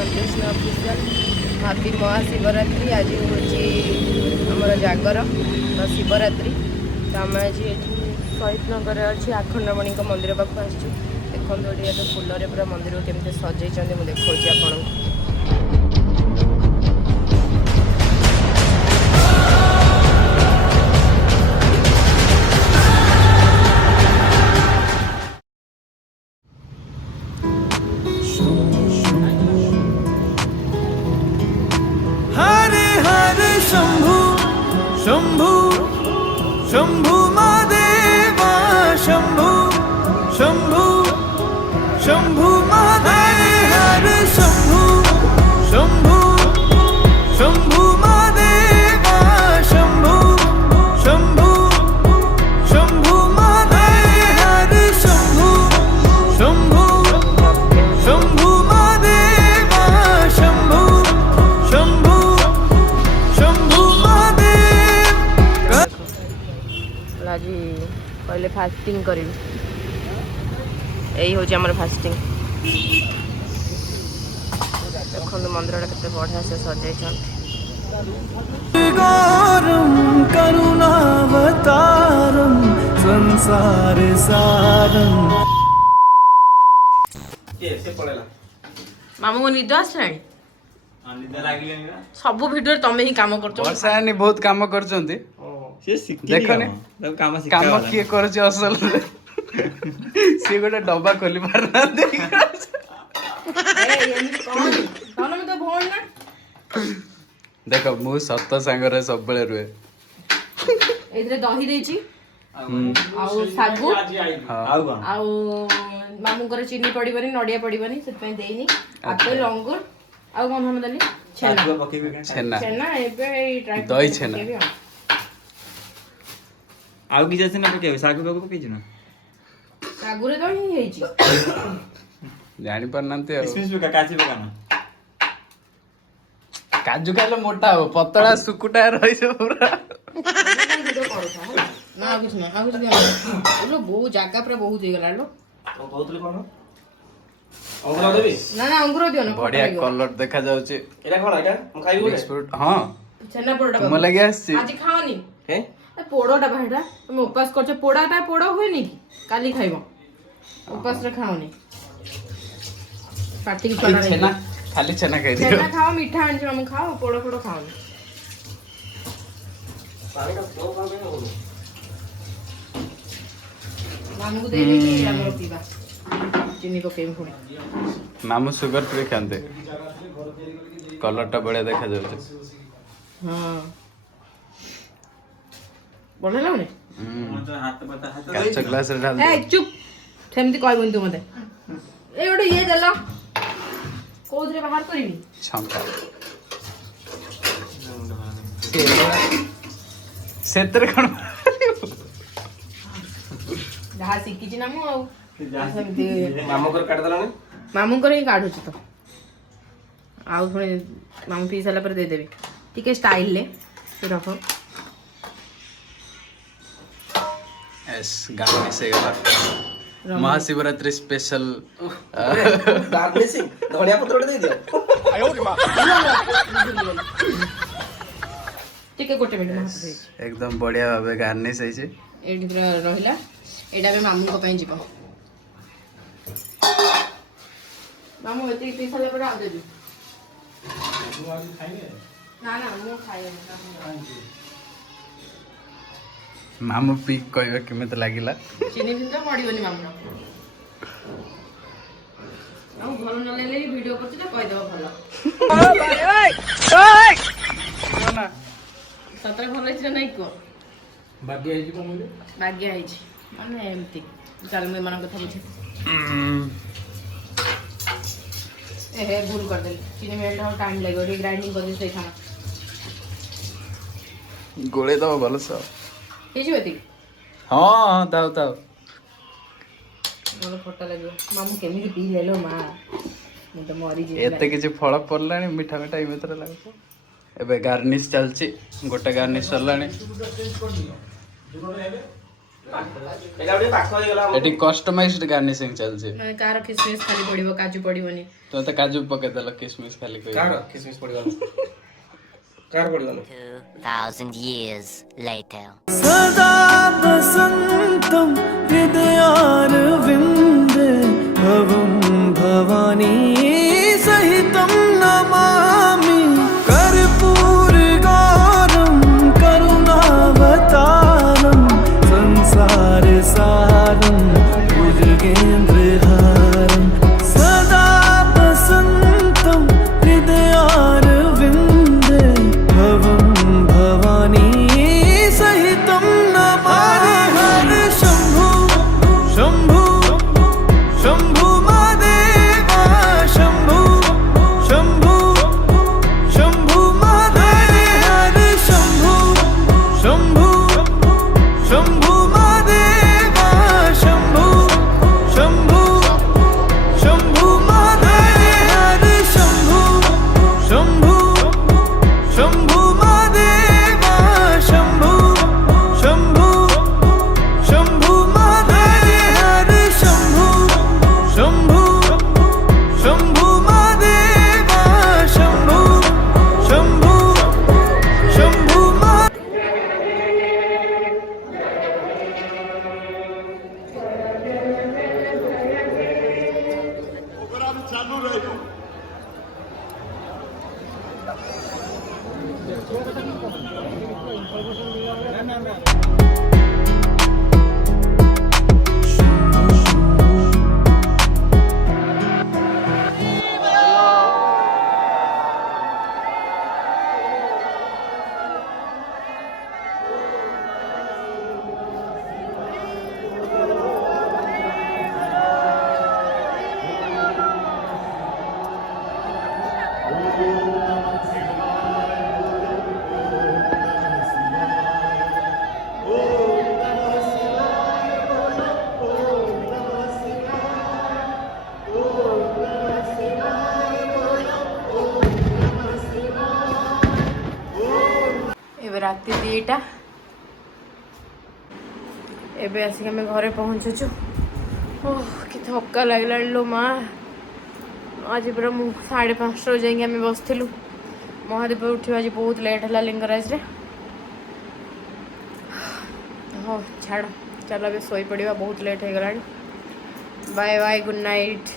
Santoshi official happy Mahashivratri. आज हूँ आमर जागर शिवरात्रि तो आम आज शहीद नगर अच्छी आखंडमणि मंदिर पाक आसचु। देखो फूल पूरा मंदिर केमती सजई मुझे देखा आपको। शंभु शंभु शंभु महादेवा शंभु शंभु शंभु महादेव शंभु शंभु शंभु महादेवा शंभु शंभु शंभु महादेव शंभु शंभु शंभु महादेवा शंभु शंभु आज कहले फास्टिंग करी यही हूँ आम फास्टिंग। देखो मंदिर के बढ़िया से सजाई करुणावतारम संसार सारम। मामू को निद आसलानी सब वीडियो तमें ही काम कर बहुत काम कर देखनी काम किए कर असल सी गोटे डब्बा खोली पारना देख मु सत सांगरे सब बेले रुए एथरे दही देछि आउ सागु आउ मामू करे चीनी पड़िबनी नडिया पड़िबनी सेत पे देइनी आते अंगूर आउ कोन हम दली छेना छेना एबे ट्राई दही छेना आउ कि जैसे ना पके सागु बागु पके ना सागुरे तो ही हेछि जानि पर नंते किसमिस पका काची पका ना काजू खाइले मोटा हो पतला सुकुटा रहि छ पूरा ना कुछ ना आ कुछ दिया लो बहुत जागा पर बहुत हे गला लो तो बहुतले कोन अंगुर देबी ना अंगूर दियो ना बढ़िया कलर देखा जाउ छी एटा कोन एटा हम खाइबो मिक्स फ्रूट हां छेना पोड़ाटा तुम लगे आसी आज खाओनी हे पोड़ाटा भाईटा तुम उपास करछ पोड़ाटा पोड़ होइनी की काली खाइबो उपास रे खाओनी पार्टी की छोड़ा छेना खाली छेना खाइ दियो छेना खाओ मीठा आंछ हम खाओ पोड़ पोड़ खाओनी पानी का तो खाबे ना बोलो मामू को दे दे कि हमरो पीबा चीनी को केम पुणी मामू शुगर फ्री खाते कलर टा बढ़िया देखा जाउ हां बढ़िया लागने हाथ बता हाथ काचा ग्लास रे डाल ए चुप सेमती कहबोनी तू मते ए ओडे ये देला कोदरे बाहर करबी छंका सेतर कोन जहा सिक्की ना मु आउ सेमती मामू कर काट दला ने मामू करे ही काढू तो आउ थोड़े मामू पी साला पर दे देबी ठीक है स्टाइल ले फिर रखो यस गाने से गला महाशिवरात्रि स्पेशल गार्निशिंग धनिया पत्र दे दियो ठीक है गोटे मिनट मामू एकदम बढ़िया भाबे गार्निश है छै एडी पूरा रहिला एडा में मामू को पई जीव मामू एती पी साला पर आ दे दी ना ना मु खाए मामू पी कहबे केमेत लागिला चीनी दिन तो पड़िबनी मामू आउ भल न लेले वीडियो करछ त कहि देबो भल ना सतरे भल अछि नै को भाग्य है जी को मुझे भाग्य अछि माने एमती चल मैं मन कथा बुझे ए हे भूल कर दे चीनी मेल्ट हो टाइम लगो रे ग्राइंडिंग कर दे सही खाना गोळे दो भल स हे जोती हां दाव दाव मोर फोटो लागो मामू केमी पी लेलो मा मु तो मरी जे एते किछि फळ पड़लानी मीठा मीठा इमेतरा लागो एबे गार्निश चलछि गोटे गार्निश सरलानी ଏଠି କଷ୍ଟମାଇଜ୍ଡ ଗାର୍ନିସିଂ ଚାଲିଛି ମାନେ କାହାର କିସମିସ ଖାଲି ପଡିବ କାଜୁ ପଡିବନି ତ ତ କାଜୁ ପକେଇଦେଲ କିସମିସ ଖାଲି କହି କାର କିସମିସ ପଡିଗଲା କାର ପଡିଗଲା 2,000 years later. सदा वसन्तं हृदयारविन्दे भवं भवानी सहितं नमामि कर्पूरगारं करुणावतारं संसारसारं भुजगेन्द्रहारं सदा वसन्तं हृदयारविन्दे भवं भवानी सहितं नमामि हर शम्भु शम्भु शम्भु महादेवा शम्भु शम्भु शम्भु महादेव हर शम्भु शम्भु शम्भु महादेवा शम्भु शम्भु शम्भु महादेव हर शम्भु शम्भु शम्भु महादेवा शम्भु शम्भु शम्भु महादेव हर शम्भु शम्भु शम्भु महादेवा शम्भु शम्भु शम्भु ଏବେ ରାତି 2ଟା ଏବେ ଆସିକି ଆମେ ଘରେ ପହଞ୍ଚୁଛୁ ଓହ କି ଥକା ଲାଗିଲାଣି ଲୋ ମା ଆଜି ପୁରା ମୁଁ 5:30 ଯାଇକି ଆମେ ବସିଥିଲୁ ମହାଦୀପ ଉଠିବା ଆଜି ବହୁତ ଲେଟ୍ ହେଲା ଲିଙ୍ଗରାଜରେ ହଉ ଛାଡ଼ ଚାଲ ଏବେ ଶୋଇପଡ଼ିବା ବହୁତ ଲେଟ୍ ହେଇଗଲାଣି ବାଏ ବାଏ ଗୁଡ୍ ନାଇଟ୍